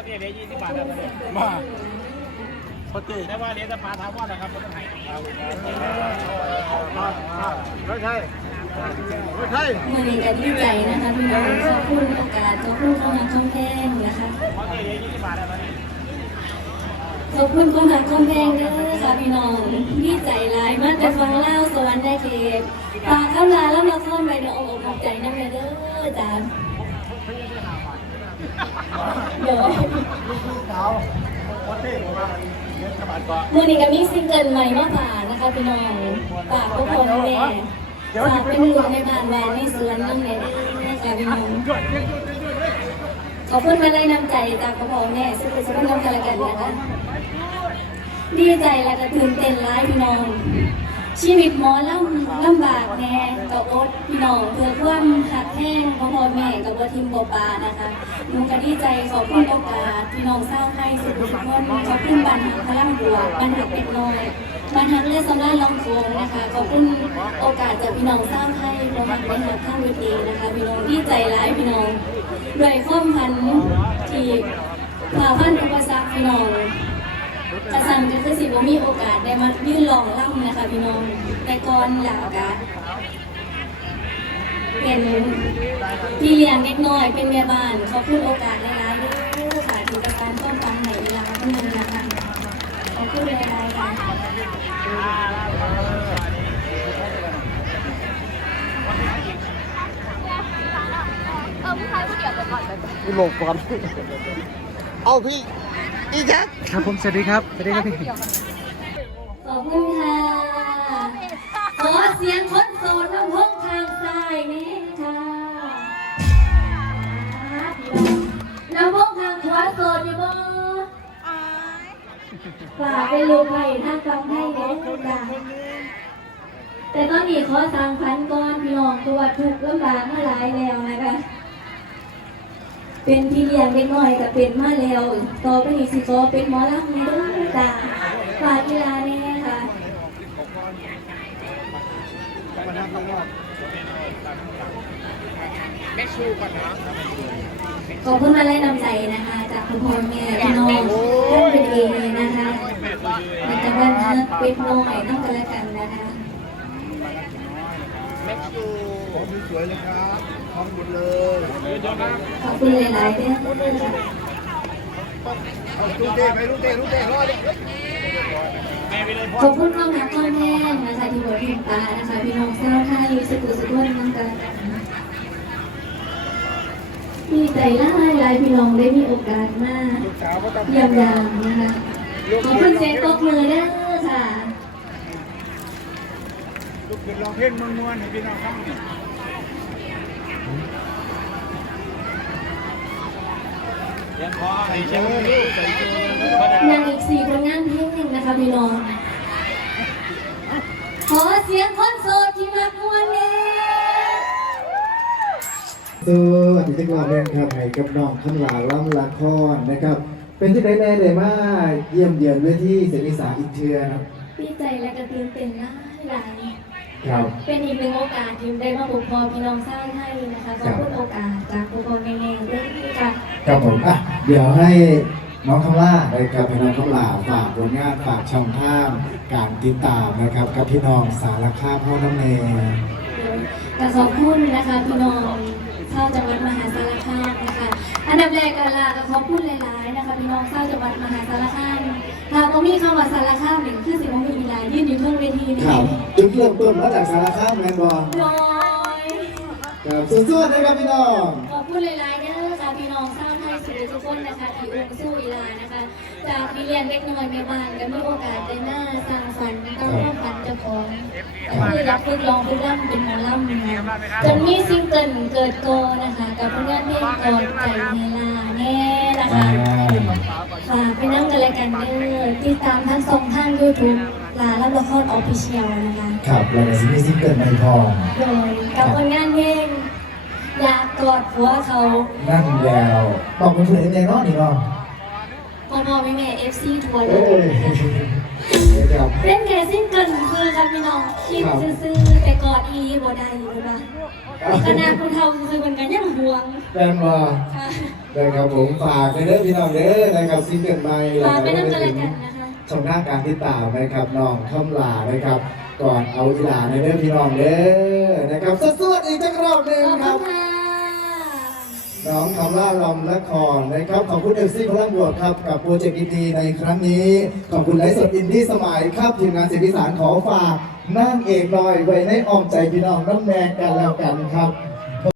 เขาเนี่ยเหรียญยี่สิบบาทแล้วเนี่ยมาพอเต้แต่ว่าเหรียญจะปลาถามว่านะครับมันต้องให้ครับไม่ใช่ไม่ใช่มือนี้ก็ดีใจนะคะพี่น้องขอบคุณโอกาสขอบคุณเข้ามาช่องแพงนะคะเขาเนี่ยเหรียญยี่สิบบาทแล้วเนี่ยขอบคุณคนหักคนแพงเด้อค่ะพี่น้องดีใจหลายมันแต่ฟังเล่าสวรรค์ได้เขตฝากเข้าลาแล้วมาซ่อนไว้ในอกอกใจนะแม่เด้อจ้า เดี๋ยวสาวพอเต้บอกว่าเงินกามือนี้ก็มีซิงเกิลใหม่มาฝากนะคะพี่น้องฝากทุกคนแม่ฝากเป็นหนึ่งในบ้านแวนในสวนน้ำแม่เด้อค่ะพี่น้องขอบคุณมาเลยนำใจจากกระเพาแม่สุขสุขน้ำกันละกันนะคะดีใจและก็ตื่นเต้นร้ายพี่น้อง ชีวิตหมอลำลำบากแน่กับอดพี่น้องเพื่อความหักแห้งพ่อพ่อแม่กับวัทีมบปานะคะหนูก็ดีใจขอบคุณโอกาสพี่น้องสร้างให้สุขสุขคนขอบคุณบันหักพลังบวกบันหักเป็ดน้อยบันหักเลือดสำลักลองโคงนะคะขอบคุณโอกาสจากพี่น้องสร้างให้ประมาณเป็นหักข้างเวทีนะคะพี่น้องดีใจร้ายพี่น้องด้วยความพันที่ผ่าพันอุปสรรคพี่น้อง กระสันก็คือสิว่ามีโอกาสได้มายื่นลองล่ำนะคะพี่น้อง แต่ก่อนหลักาเป็นพี่เลี้ยงเด็กน้อยเป็นแม่บ้านเขาพูดโอกาสหลายๆเรื่องค่ะที่กระสันต้องฟังในเวลาเท่านั้นนะคะเขอพูดหลายๆค่ะเออผู้ชายผู้เดียวไปก่อนไปพี่โลกก่อนเอาพี่ อีแจ๊คครับผมสวัสดีครับสวัสดีครับพี่ขอบคุณค่ะขอเสียงคนโสดน้ำพงทางซ้ายนี่ค่ะน้ำพงทางขวาโสดอยู่บ่ฝากเป็นลูกไผ่ท่ากำให้เด้อจ้ะแต่ตอนนี้ขอสั่งพันก่อนพี่น้องตัวถูกข์ลำบากมาหลายแล้วนะคะ เป็นพี่เลี้ยงเด็กน้อยก็เป็นมาแล้วต่อไปนี้สิขอเป็นหมอลำในเด้อจ้ะฝากเวลาแน่ค่ะแม่ชูก่อนนะขอบคุณมาลัยนำใจนะคะ จากคุณพ่อแม่พี่น้องท่านเป็นเองนะคะในจังหวัดนั้นเป็นน้อยต้องกันและกันนะคะแม่ชูผมสวยเลยครับ พร้อมหมดเลยขอบคุณหลายๆเด้อลูกเต้ไปลูกเต้ลูกเต้รอดขอบคุณความรักความแห้งนะคะที่บทเพลงตานะคะพี่น้องเศร้าไทยสุขุสุขวนน้ำกันมีใจล่ายลายพี่น้องได้มีโอกาสมากสาวก็ต้องเยี่ยมยามนะคะขอบคุณเสียงตบมือเด้อค่ะลูกขึ้นร้องเพลงม้วนๆให้พี่น้องฟังนี่ เรีย นพ่อให้เชื่อใส่ตัวยังอีกสี่ผลงานเพลงหนึ่งนะคะพี่น้อง ขอเสียงคนโสดที่มักมวนเน่สวัสดีทุกคนเลยครับให้กับน้องข้างหลาล่ำละครนะครับ เป็นที่ได้แน่เลยมาเยี่ยมเยือนเวทีเสรีสาอีกเทือนะดีใจและกระตื่นเต้นหลายหลายครับเป็นอีกหนึ่งโอกาสที่ได้มาพบพอพี่น้องชาวไทยนะคะขอบคุณโอกาสจากพวกเราแง่ๆด้วยค่ะ ครับผมอะเดี๋ยวให้น้องคำล่าได้กับพี่น้องคำลาฝากผลงานฝากช่องทางการติดตามนะครับ กับพี่น้องสารคามพ่อน้ำเนยแต่ขอบคุณนะคะพี่น้องชาวจังหวัดมหาสารคามนะคะ อันดับแรกกันละก็ขอบคุณหลายๆนะคะพี่น้องชาวจังหวัดมหาสารคามถ้าบ่มีคำว่าสารคามหนึ่งคือสิบ่มีเวลายืนอยู่เพิ่งเวทีนี้ครับจุดเริ่มต้นมาจากสารคามแมนบอลโดยครับสู้ๆนะครับพี่น้องขอบคุณหลายๆ คนนะคะที่อุ้มสู้อีลานะคะ จากที่เรียนเล็กน้อยแม่บ้านก็มีโอกาสได้หน้าสร้างฝันตามความฝันเจ้าของก็คืออยากฝึกร้องฝึกร่ำเป็นหมอลำนะคะจนมีซิงเกิลเกิดโกนะคะกับผลงานเพลงกอดใจเฮลาแน่นะคะฝากไปนั่งกันรายการเด้อติดตามทั้งสองทางยูทูบลาและละครออฟฟิเชียลนะคะ ครับเราจะมีซิงเกิลในพอโดยกับผลงานเพลง อยากกอดหัวเขานั่นแล้วบอกเป็นเพลงในรอบนี้เนาะพ่อพ่อแม่แม่เอฟซีทัวร์เลเอ้ยยนะครับ เล่นแค่ซิงเกิลคือครับพี่น้องคิดครับซื่อๆแต่กอดอีบ่ได้เลยป่ะขนาดคุณเท่าคือมันกันยังห่วงแฟนว่าค่ะนะครับผมฝากไปเด้อพี่น้องเด้อนะครับซิงเกิลใหม่ฝากไปนำกันแล้วกันนะคะช่องทางการติดตามนะครับน้องคำลานะครับ ก่อนเอาอีหลาในเด้อพี่น้องเด้อนะครับสวัสดีจักรอบหนึ่งขอบคคุรับ ณค่ะ น้องคำล่าลำละครนะครับขอบคุณเอฟซีพลังบวกครับกับโปรเจกต์ดีๆในครั้งนี้ ขอบคุณไลฟ์สดอินดี้สมัยครับทีมงานเสียงอีสานขอฝากนั่งเอกหน่อยไว้ในอ้อมใจพี่น้องน้ำแมงกันแล้วกันครับ